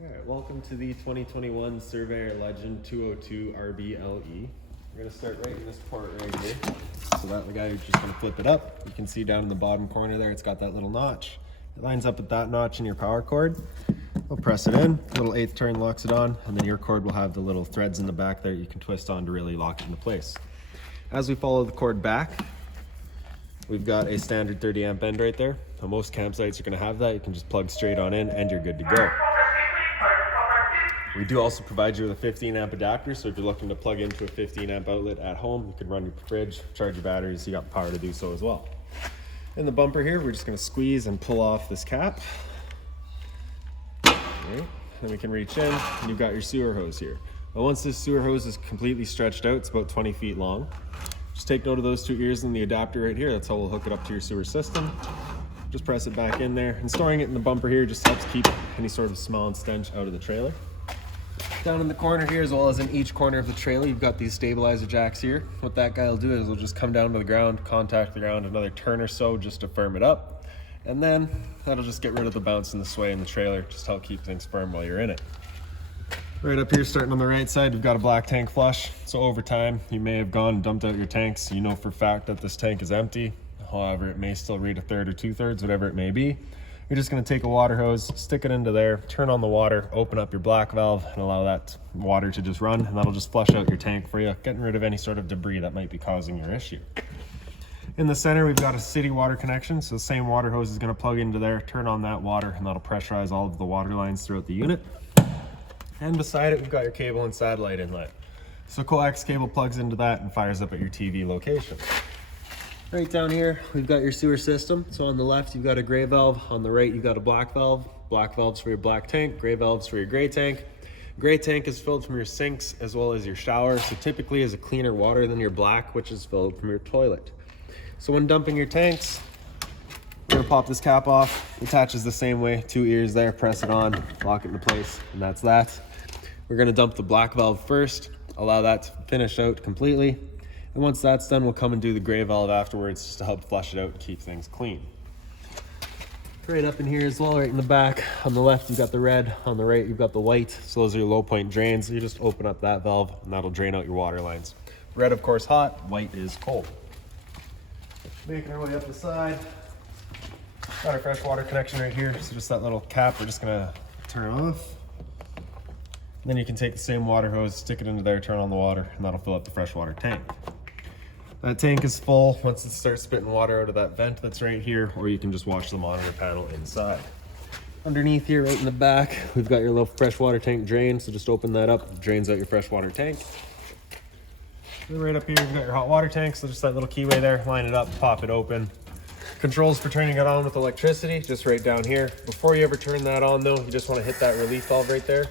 Alright, welcome to the 2021 Surveyor Legend 202 RBLE. We're going to start right in this port right here. So that guy, you're just going to flip it up. You can see down in the bottom corner there, it's got that little notch. It lines up with that notch in your power cord. We'll press it in, little 1/8 turn locks it on, and then your cord will have the little threads in the back there you can twist on to really lock it into place. As we follow the cord back, we've got a standard 30 amp end right there. On most campsites, you're going to have that. You can just plug straight on in and you're good to go. We do also provide you with a 15 amp adapter, so if you're looking to plug into a 15 amp outlet at home, you can run your fridge, charge your batteries, so you got the power to do so as well. In the bumper here, we're just going to squeeze and pull off this cap. Right. Then we can reach in, and you've got your sewer hose here. Now, once this sewer hose is completely stretched out, it's about 20 feet long. Just take note of those 2 ears in the adapter right here. That's how we'll hook it up to your sewer system. Just press it back in there, and storing it in the bumper here just helps keep any sort of smell and stench out of the trailer. Down in the corner here, as well as in each corner of the trailer, you've got these stabilizer jacks here. What that guy will do is he'll just come down to the ground, contact the ground another turn or so just to firm it up. And then that'll just get rid of the bounce and the sway in the trailer, just help keep things firm while you're in it. Right up here, starting on the right side, we've got a black tank flush. So over time, you may have gone and dumped out your tanks. You know for a fact that this tank is empty. However, it may still read 1/3 or 2/3, whatever it may be. You're just going to take a water hose, stick it into there, turn on the water, open up your black valve, and allow that water to just run, and that'll just flush out your tank for you, getting rid of any sort of debris that might be causing your issue. In the center, we've got a city water connection, so the same water hose is going to plug into there, turn on that water, and that'll pressurize all of the water lines throughout the unit. And beside it, we've got your cable and satellite inlet. So coax cable plugs into that and fires up at your TV location. Right down here, we've got your sewer system. So on the left, you've got a gray valve. On the right, you've got a black valve. Black valves for your black tank, gray valves for your gray tank. Gray tank is filled from your sinks as well as your shower. So typically is a cleaner water than your black, which is filled from your toilet. So when dumping your tanks, we're gonna pop this cap off. It attaches the same way, 2 ears there, press it on, lock it into place, and that's that. We're gonna dump the black valve first, allow that to finish out completely. And once that's done, we'll come and do the gray valve afterwards just to help flush it out and keep things clean. Right up in here as well, right in the back. On the left, you've got the red. On the right, you've got the white. So those are your low point drains. You just open up that valve and that'll drain out your water lines. Red, of course, hot. White is cold. Making our way up the side. Got our fresh water connection right here. So just that little cap, we're just gonna turn off. Then you can take the same water hose, stick it into there, turn on the water, and that'll fill up the freshwater tank. That tank is full once it starts spitting water out of that vent that's right here, or you can just watch the monitor panel inside. Underneath here, right in the back, we've got your little freshwater tank drain, so just open that up, drains out your freshwater tank. And right up here, you've got your hot water tank, so just that little keyway there, line it up, pop it open. Controls for turning it on with electricity, just right down here. Before you ever turn that on though, you just wanna hit that relief valve right there.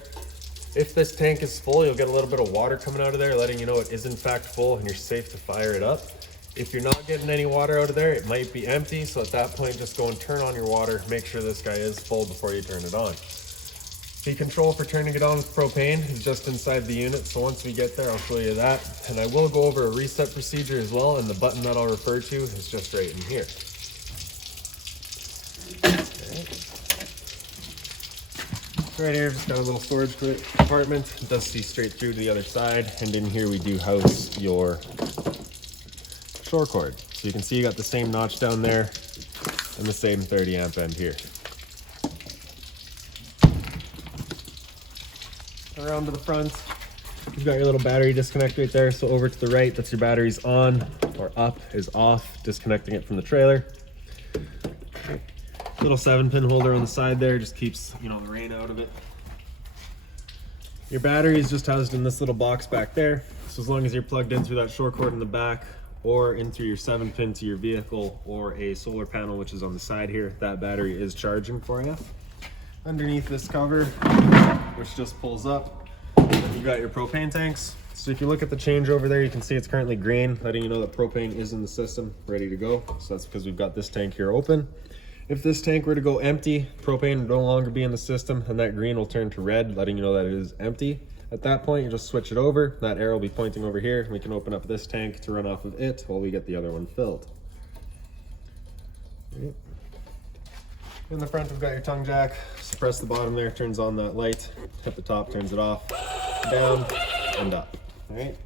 If this tank is full, you'll get a little bit of water coming out of there, letting you know it is in fact full and you're safe to fire it up. If you're not getting any water out of there, it might be empty. So at that point, just go and turn on your water. Make sure this guy is full before you turn it on. The control for turning it on with propane is just inside the unit. So once we get there, I'll show you that. And I will go over a reset procedure as well. And the button that I'll refer to is just right in here. Right here, just got a little storage compartment. It does see straight through to the other side. And in here, we do house your shore cord. So you can see you got the same notch down there and the same 30 amp end here. Around to the front, you've got your little battery disconnect right there. So over to the right, that's your batteries on, or up is off, disconnecting it from the trailer. Little 7-pin holder on the side there, just keeps, the rain out of it. Your battery is just housed in this little box back there. So as long as you're plugged in through that shore cord in the back, or in through your 7-pin to your vehicle, or a solar panel, which is on the side here, that battery is charging for you. Underneath this cover, which just pulls up, you've got your propane tanks. So if you look at the changeover there, you can see it's currently green, letting you know that propane is in the system, ready to go. So that's because we've got this tank here open. If this tank were to go empty, propane would no longer be in the system, and that green will turn to red, letting you know that it is empty. At that point, you just switch it over. That arrow will be pointing over here, and we can open up this tank to run off of it while we get the other one filled. Right. In the front, we've got your tongue jack. Just press the bottom there, turns on that light. Hit the top, turns it off. Down and up. All right.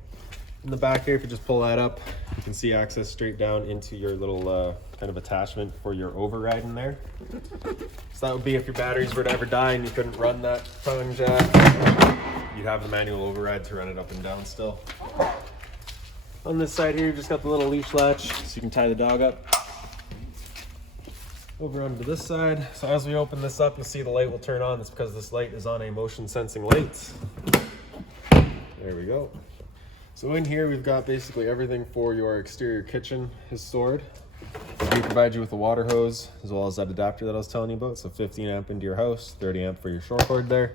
In the back here, if you just pull that up, you can see access straight down into your little kind of attachment for your override in there. So that would be if your batteries were to ever die and you couldn't run that tongue jack, you'd have the manual override to run it up and down still. On this side here, you've just got the little leash latch, so you can tie the dog up. Over onto this side. So as we open this up, you'll see the light will turn on. That's because this light is on a motion sensing light. There we go. So in here, we've got basically everything for your exterior kitchen is stored. We provide you with a water hose, as well as that adapter that I was telling you about. So 15 amp into your house, 30 amp for your short cord there.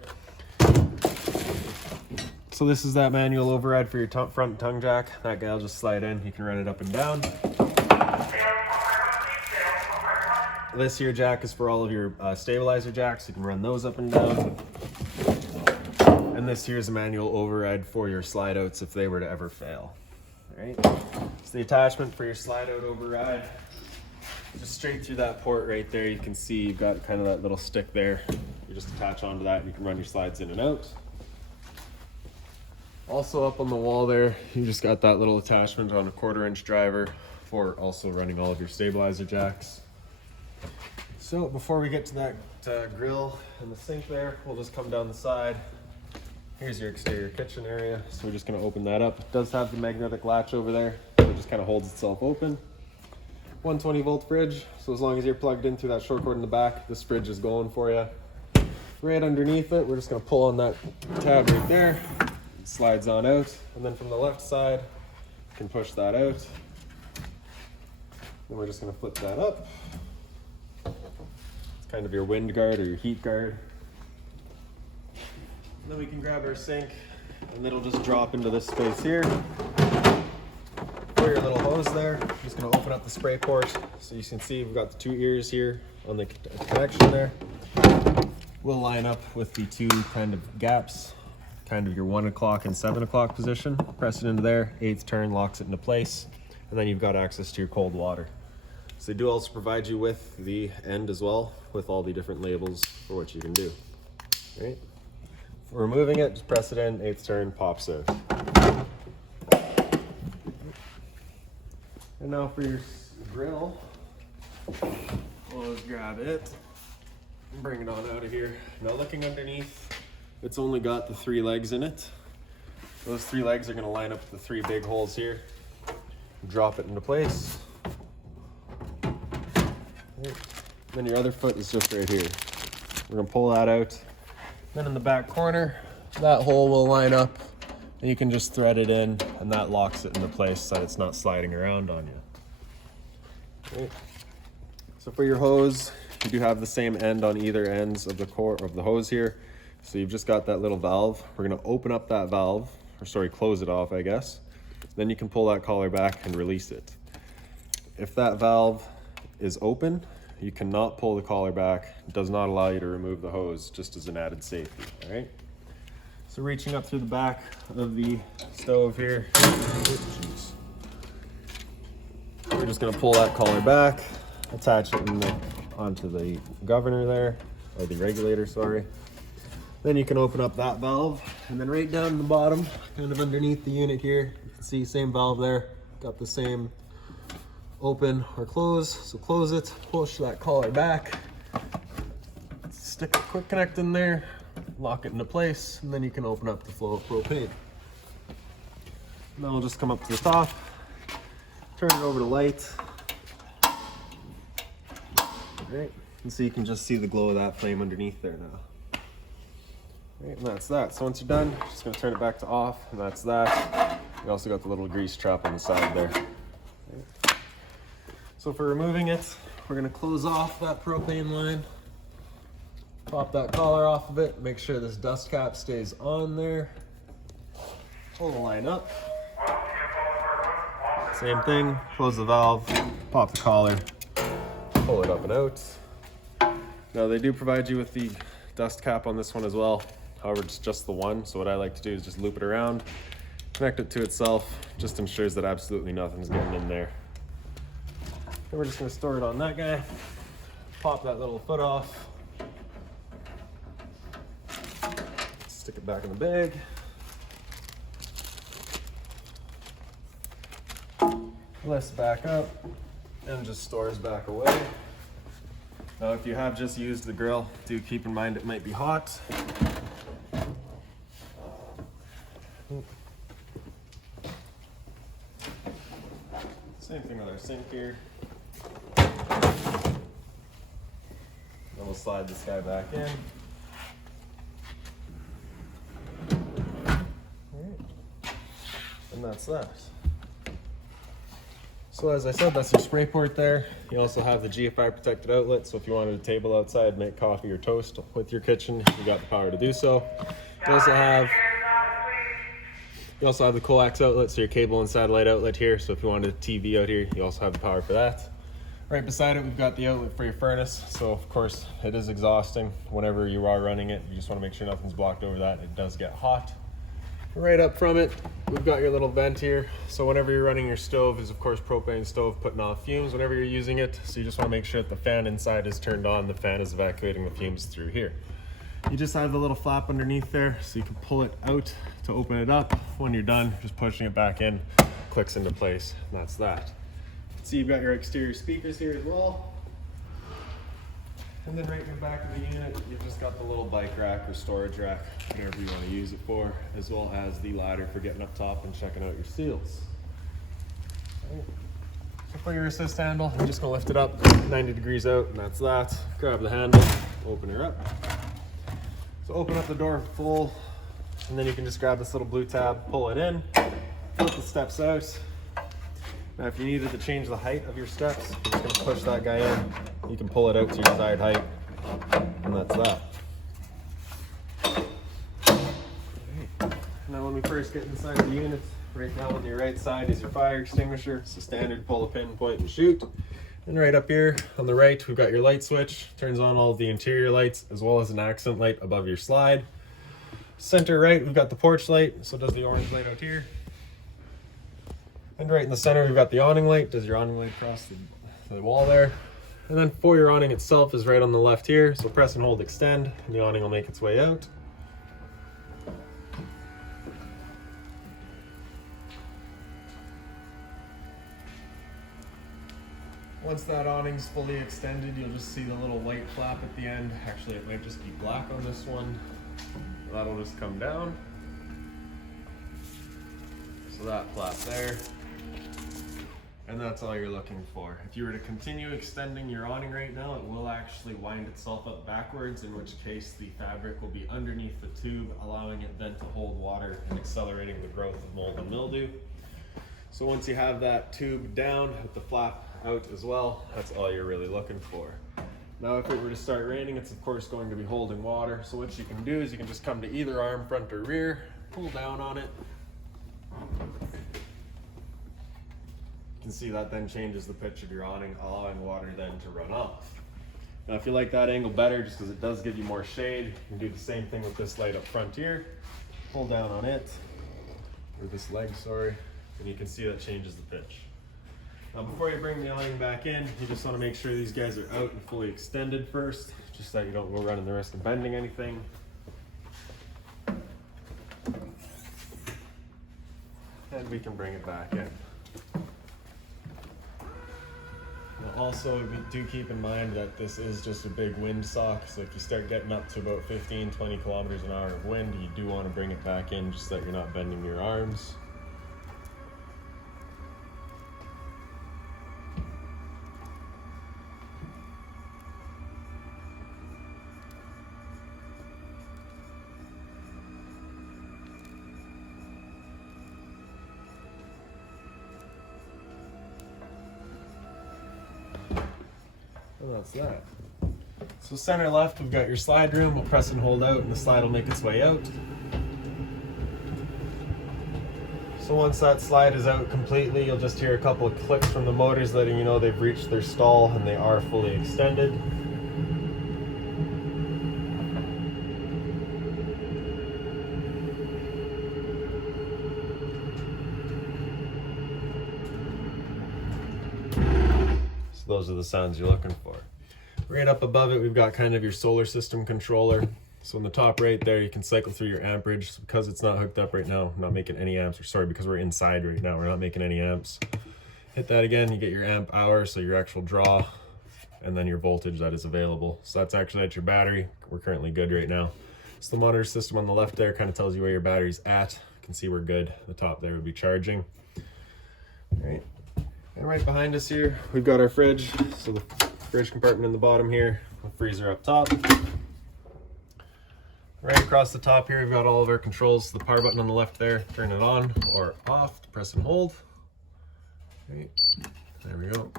So this is that manual override for your front tongue jack. That guy will just slide in. You can run it up and down. This here jack is for all of your stabilizer jacks. You can run those up and down. And this here is a manual override for your slide outs if they were to ever fail. All right. It's the attachment for your slide out override. Just straight through that port right there, you can see you've got kind of that little stick there. You just attach onto that and you can run your slides in and out. Also up on the wall there, you just got that little attachment on a 1/4 inch driver for also running all of your stabilizer jacks. So before we get to that grill and the sink there, we'll just come down the side. Here's your exterior kitchen area. So we're just gonna open that up. It does have the magnetic latch over there. So it just kind of holds itself open. 120 volt fridge. So as long as you're plugged in through that short cord in the back, this fridge is going for you. Right underneath it, we're just gonna pull on that tab right there. It slides on out. And then from the left side, you can push that out. Then we're just gonna flip that up. It's kind of your wind guard or your heat guard. And then we can grab our sink and it'll just drop into this space here. For your little hose there, I'm just gonna open up the spray port. So you can see we've got the 2 ears here on the connection there. We'll line up with the 2 kind of gaps, kind of your 1 o'clock and 7 o'clock position. Press it into there, 8th turn locks it into place. And then you've got access to your cold water. So they do also provide you with the end as well, with all the different labels for what you can do. All right. For removing it, just press it in, 8th turn, pops out. And now for your grill, we'll just grab it and bring it on out of here. Now looking underneath, it's only got the 3 legs in it. Those 3 legs are gonna line up with the 3 big holes here. Drop it into place. Then your other foot is just right here. We're gonna pull that out. Then in the back corner, that hole will line up and you can just thread it in and that locks it into place so that it's not sliding around on you. Okay. So for your hose, you do have the same end on either ends of the core of the hose here. So you've just got that little valve. We're gonna open up that valve, or sorry, close it off, I guess. Then you can pull that collar back and release it. If that valve is open, you cannot pull the collar back. It does not allow you to remove the hose, just as an added safety, all right? So reaching up through the back of the stove here, we're just gonna pull that collar back, attach it onto the governor there, or the regulator, sorry. Then you can open up that valve, and then right down in the bottom, kind of underneath the unit here, you can see same valve there, got the same open or close. So close it, push that collar back, stick a quick connect in there, lock it into place, and then you can open up the flow of propane. And then we'll just come up to the top, turn it over to light. All right, and so you can just see the glow of that flame underneath there now. All right, and that's that. So once you're done, just gonna turn it back to off, and that's that. You also got the little grease trap on the side there. Right. So for removing it, we're gonna close off that propane line, pop that collar off of it, make sure this dust cap stays on there, pull the line up, same thing, close the valve, pop the collar, pull it up and out. Now they do provide you with the dust cap on this one as well, however it's just the one, so what I like to do is just loop it around, connect it to itself, just ensures that absolutely nothing's getting in there. And we're just gonna store it on that guy. Pop that little foot off. Stick it back in the bag. Lifts back up and just stores back away. Now if you have just used the grill, do keep in mind it might be hot. Same thing with our sink here. Then we'll slide this guy back in. And that's that. So as I said, that's your spray port there. You also have the Gfi Protected Outlet, so if you wanted a table outside, make coffee or toast with your kitchen, you got the power to do so. You also have the coax outlet, so your cable and satellite outlet here, so if you wanted a TV out here, you also have the power for that. Right beside it, we've got the outlet for your furnace, so of course it is exhausting whenever you are running it. You just want to make sure nothing's blocked over that. It does get hot. Right up from it, we've got your little vent here. So whenever you're running your stove, is of course propane stove putting off fumes whenever you're using it. So you just want to make sure that the fan inside is turned on. The fan is evacuating the fumes through here. You just have the little flap underneath there, so you can pull it out to open it up. When you're done, just pushing it back in, clicks into place, and that's that. So you've got your exterior speakers here as well. And then right in the back of the unit, you've just got the little bike rack or storage rack, whatever you want to use it for, as well as the ladder for getting up top and checking out your seals. Right. So for your assist handle, you're just going to lift it up 90 degrees out, and that's that. Grab the handle, open her up. So open up the door full, and then you can just grab this little blue tab, pull it in, flip the steps out. Now if you needed to change the height of your steps, you're just going to push that guy in. You can pull it out to your desired height, and that's that. Okay. Now when we first get inside the unit, right down on your right side is your fire extinguisher. It's a standard pull a pin, point and shoot. And right up here on the right, we've got your light switch. Turns on all of the interior lights, as well as an accent light above your slide. Center right, we've got the porch light, so it does the orange light out here. And right in the center, we've got the awning light. Does your awning light across the wall there. And then for your awning itself is right on the left here. So press and hold extend, and the awning will make its way out. Once that awning's fully extended, you'll just see the little white flap at the end. Actually, it might just be black on this one. That'll just come down. So that flap there. And that's all you're looking for. If you were to continue extending your awning right now, it will actually wind itself up backwards, in which case the fabric will be underneath the tube, allowing it then to hold water and accelerating the growth of mold and mildew. So once you have that tube down with the flap out as well, that's all you're really looking for. Now if it were to start raining, it's of course going to be holding water. So what you can do is you can just come to either arm, front or rear, pull down on it. You can see that then changes the pitch of your awning, allowing water then to run off. Now if you like that angle better, just because it does give you more shade, you can do the same thing with this light up front here. Pull down on it, or this leg, sorry, and you can see that changes the pitch. Now before you bring the awning back in, you just want to make sure these guys are out and fully extended first, just so that you don't go running the risk of bending anything. And we can bring it back in. Now also, do keep in mind that this is just a big wind sock, so if you start getting up to about 15-20 kilometers an hour of wind, you do want to bring it back in just so that you're not bending your arms. And that's that. So center left, we've got your slide room. We'll press and hold out, and the slide will make its way out. So once that slide is out completely, you'll just hear a couple of clicks from the motors letting you know they've reached their stall and they are fully extended. Those are the sounds you're looking for. Right up above it, we've got kind of your solar system controller. So in the top right there, you can cycle through your amperage. So because it's not hooked up right now, I'm not making any amps, or sorry, because we're inside right now, we're not making any amps. Hit that again, you get your amp hour, so your actual draw, and then your voltage that is available. So that's actually at your battery. We're currently good right now. So the monitor system on the left there kind of tells you where your battery's at. You can see we're good. The top there would be charging. All right. And right behind us here, we've got our fridge. So the fridge compartment in the bottom here, the freezer up top. Right across the top here, we've got all of our controls. The power button on the left there, turn it on or off, press and hold. Right, there we go.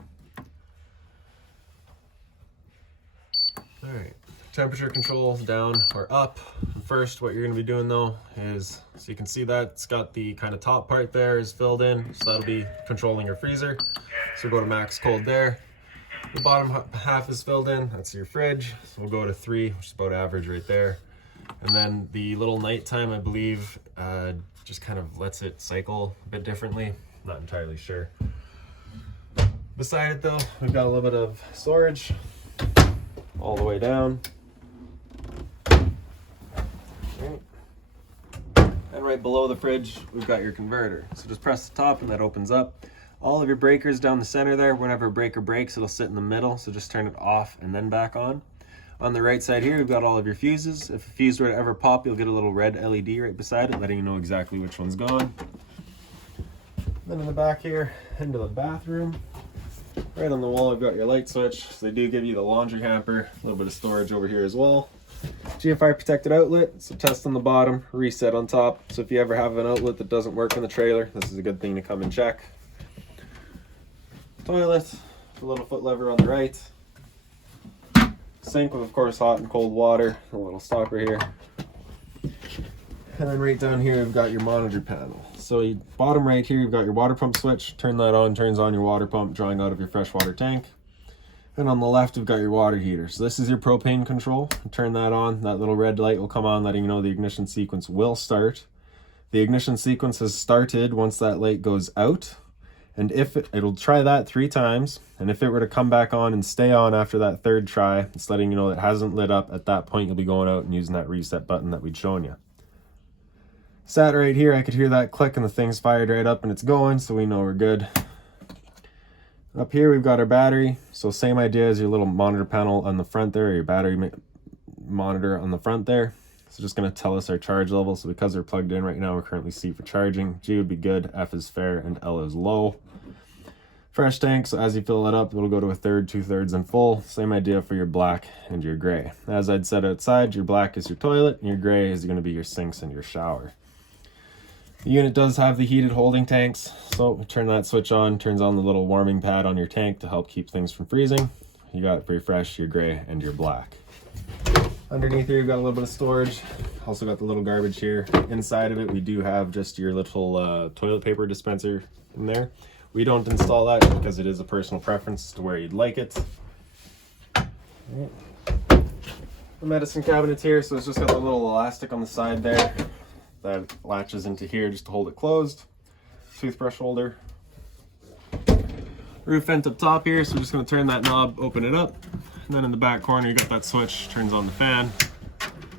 All right, temperature control down or up. First, what you're gonna be doing though is, so you can see that it's got the kind of top part there is filled in, so that'll be controlling your freezer. So go to max cold there. The bottom half is filled in, that's your fridge. So we'll go to 3, which is about average right there. And then the little nighttime, I believe, just kind of lets it cycle a bit differently. Not entirely sure. Beside it though, we've got a little bit of storage all the way down. And right below the fridge, we've got your converter. So just press the top and that opens up. All of your breakers down the center there, whenever a breaker breaks, it'll sit in the middle. So just turn it off and then back on. On the right side here, we've got all of your fuses. If a fuse were to ever pop, you'll get a little red LED right beside it, letting you know exactly which one's gone. Then in the back here, into the bathroom. Right on the wall, I've got your light switch. So they do give you the laundry hamper, a little bit of storage over here as well. Gfi Protected Outlet, so test on the bottom, reset on top. So if you ever have an outlet that doesn't work in the trailer, this is a good thing to come and check. Toilet, a little foot lever on the right. Sink with, of course, hot and cold water, a little stopper here. And then right down here, we've got your monitor panel. So bottom right here, you've got your water pump switch. Turn that on, turns on your water pump, drawing out of your freshwater tank. And on the left, we've got your water heater. So this is your propane control. Turn that on, that little red light will come on, letting you know the ignition sequence will start. The ignition sequence has started once that light goes out. And if it'll try that 3 times, and if it were to come back on and stay on after that 3rd try, it's letting you know it hasn't lit up. At that point, you'll be going out and using that reset button that we'd shown you. Sat right here, I could hear that click and the thing's fired right up and it's going, so we know we're good. Up here, we've got our battery. So same idea as your little monitor panel on the front there, or your battery monitor on the front there. So just gonna tell us our charge level. So because they're plugged in right now, we're currently C for charging. G would be good, F is fair, and L is low. Fresh tank, so as you fill it up, it'll go to 1/3, 2/3, and full. Same idea for your black and your gray. As I'd said outside, your black is your toilet, and your gray is gonna be your sinks and your shower. The unit does have the heated holding tanks, so turn that switch on, turns on the little warming pad on your tank to help keep things from freezing. You got for your fresh, your gray, and your black. Underneath here, you've got a little bit of storage. Also got the little garbage here. Inside of it, we do have just your little toilet paper dispenser in there. We don't install that because it is a personal preference to where you'd like it. The medicine cabinet's here, so it's just got a little elastic on the side there that latches into here just to hold it closed. Toothbrush holder. Roof vent up top here, so we're just going to turn that knob, open it up. And then in the back corner, you got that switch, turns on the fan.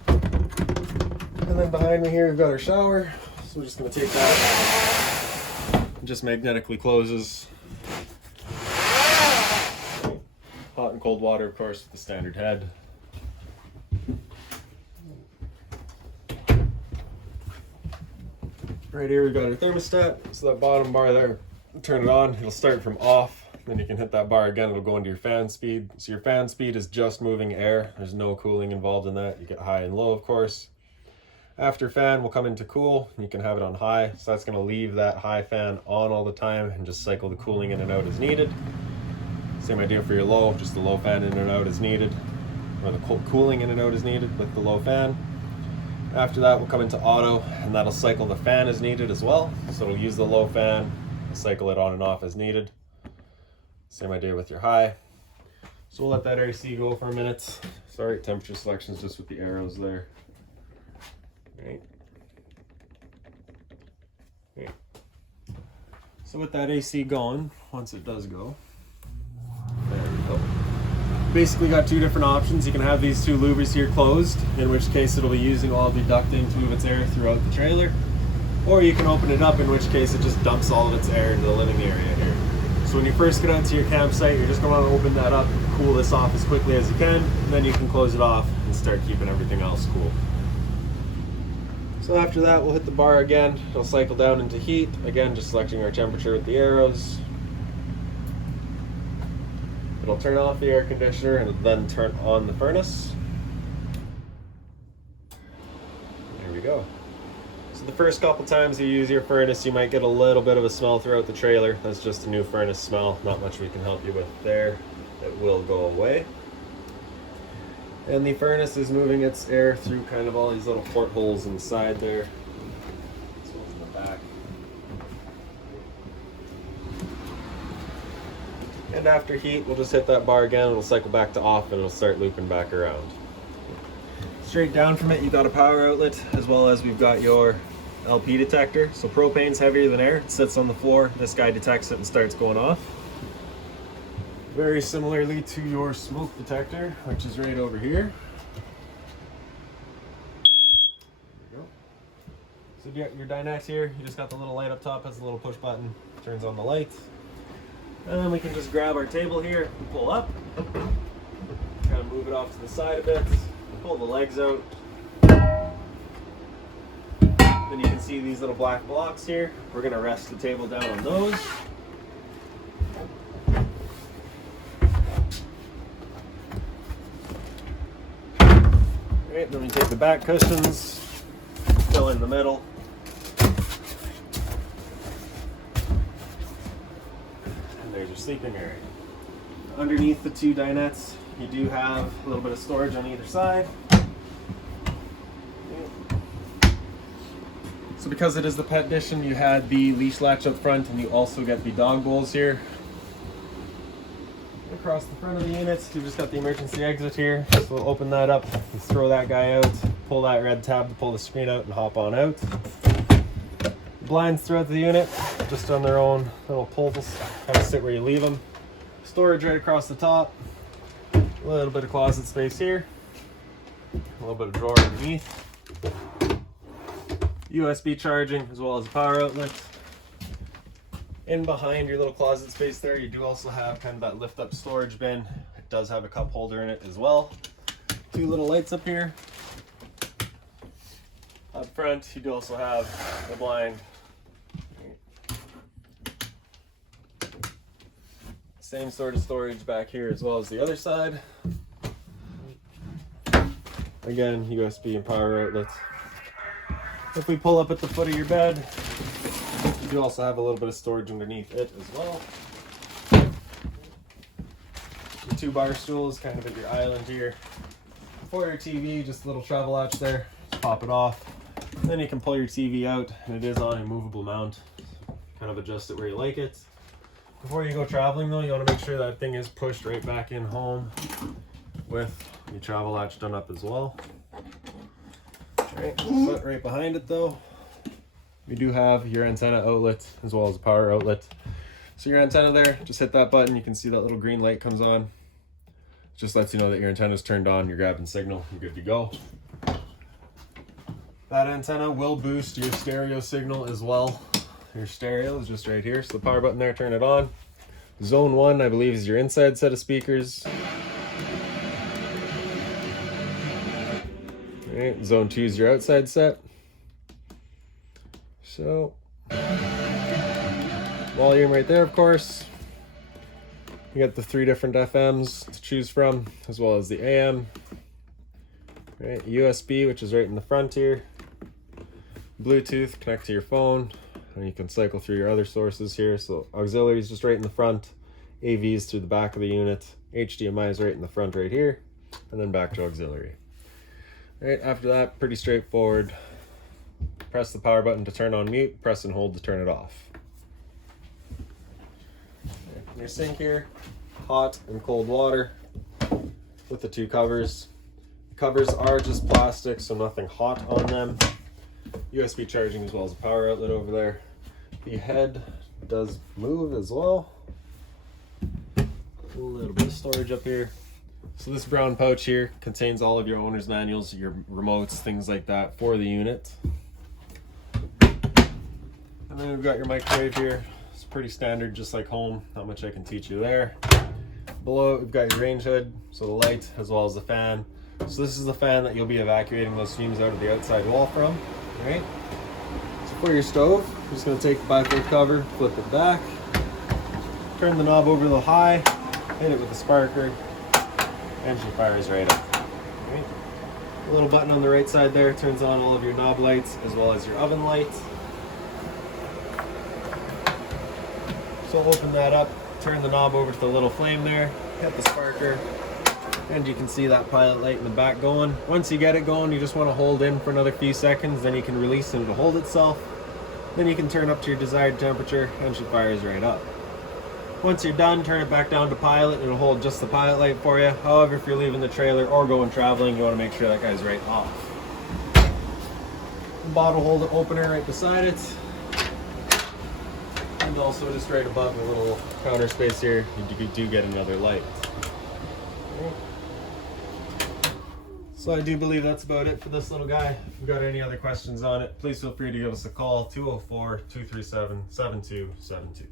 And then behind me here, we've got our shower. So we're just going to take that. It just magnetically closes. Hot and cold water, of course, with the standard head. Right here, we've got our thermostat. So that bottom bar there, turn it on, it'll start from off. Then you can hit that bar again, it'll go into your fan speed. So your fan speed is just moving air. There's no cooling involved in that. You get high and low, of course. After fan will come into cool, and you can have it on high. So that's gonna leave that high fan on all the time and just cycle the cooling in and out as needed. Same idea for your low, just the low fan in and out as needed, or the cooling in and out as needed with the low fan. After that, we'll come into auto, and that'll cycle the fan as needed as well. So it'll use the low fan, cycle it on and off as needed. Same idea with your high. So we'll let that AC go for a minute. Sorry, temperature selection is just with the arrows there. Right. Okay. So with that AC going, once it does go, there we go. Basically got two different options. You can have these two louvers here closed, in which case it'll be using all the ducting to move its air throughout the trailer. Or you can open it up, in which case it just dumps all of its air into the living area here. So when you first get out to your campsite, you're just going to want to open that up, cool this off as quickly as you can, and then you can close it off and start keeping everything else cool. So after that, we'll hit the bar again. It'll cycle down into heat. Again, just selecting our temperature with the arrows. It'll turn off the air conditioner and then turn on the furnace. There we go. So the first couple times you use your furnace, you might get a little bit of a smell throughout the trailer. That's just a new furnace smell. Not much we can help you with there. It will go away. And the furnace is moving its air through kind of all these little portholes inside there. This one's in the back. And after heat, we'll just hit that bar again. It'll cycle back to off and it'll start looping back around. Straight down from it, you got a power outlet, as well as we've got your LP detector. So propane's heavier than air. It sits on the floor. This guy detects it and starts going off. Very similarly to your smoke detector, which is right over here. There you go. So your dinette here, you just got the little light up top, has a little push button, turns on the light. And then we can just grab our table here and pull up. Kind of move it off to the side a bit, pull the legs out. Then you can see these little black blocks here. We're going to rest the table down on those. Alright, then we take the back cushions, fill in the middle. And there's your sleeping area. Underneath the two dinettes, you do have a little bit of storage on either side. So because it is the pet edition, you had the leash latch up front, and you also get the dog bowls here. Across the front of the unit, you've just got the emergency exit here. So we'll open that up, and throw that guy out, pull that red tab to pull the screen out and hop on out. Blinds throughout the unit, just on their own little pulls, kind of sit where you leave them. Storage right across the top. A little bit of closet space here. A little bit of drawer underneath. USB charging as well as a power outlet. In behind your little closet space there, you do also have kind of that lift up storage bin. It does have a cup holder in it as well. Two little lights up here. Up front, you do also have the blind. Same sort of storage back here as well as the other side. Again, USB and power outlets. If we pull up at the foot of your bed, you do also have a little bit of storage underneath it as well. The two bar stools kind of at your island here. For your TV, just a little travel latch there. Just pop it off. Then you can pull your TV out, and it is on a movable mount. Kind of adjust it where you like it. Before you go traveling though, you want to make sure that thing is pushed right back in home with your travel latch done up as well. Right, right behind it though, we do have your antenna outlet as well as a power outlet. So your antenna there, just hit that button, you can see that little green light comes on. It just lets you know that your antenna is turned on, you're grabbing signal, you're good to go. That antenna will boost your stereo signal as well. Your stereo is just right here, so the power button there, turn it on. Zone 1, I believe, is your inside set of speakers. Alright, Zone 2 is your outside set. So, volume right there, of course. You got the 3 different FMs to choose from, as well as the AM. Right, USB, which is right in the front here. Bluetooth, connect to your phone. And you can cycle through your other sources here. So auxiliary is just right in the front. AV is through the back of the unit. HDMI is right in the front right here. And then back to auxiliary. Right, after that, pretty straightforward. Press the power button to turn on mute, press and hold to turn it off. Your sink here, hot and cold water with the 2 covers. The covers are just plastic, so nothing hot on them. USB charging as well as a power outlet over there. The head does move as well. A little bit of storage up here. So this brown pouch here contains all of your owner's manuals, your remotes, things like that for the unit. And then we've got your microwave here. It's pretty standard, just like home. Not much I can teach you there. Below it, we've got your range hood, so the light as well as the fan. So this is the fan that you'll be evacuating those fumes out of the outside wall from. All right. So for your stove, you're just going to take the bifold cover, flip it back, turn the knob over to the high, hit it with the sparker, and she fires right up. All right. The little button on the right side there turns on all of your knob lights as well as your oven lights. So open that up, turn the knob over to the little flame there, hit the sparker, and you can see that pilot light in the back going. Once you get it going, you just want to hold in for another few seconds, then you can release it to hold itself. Then you can turn up to your desired temperature and she fires right up. Once you're done, turn it back down to pilot and it'll hold just the pilot light for you. However, if you're leaving the trailer or going traveling, you want to make sure that guy's right off. The bottle holder opener right beside it. And also just right above the little counter space here, you do get another light. So I do believe that's about it for this little guy. If you've got any other questions on it, please feel free to give us a call, 204-237-7272.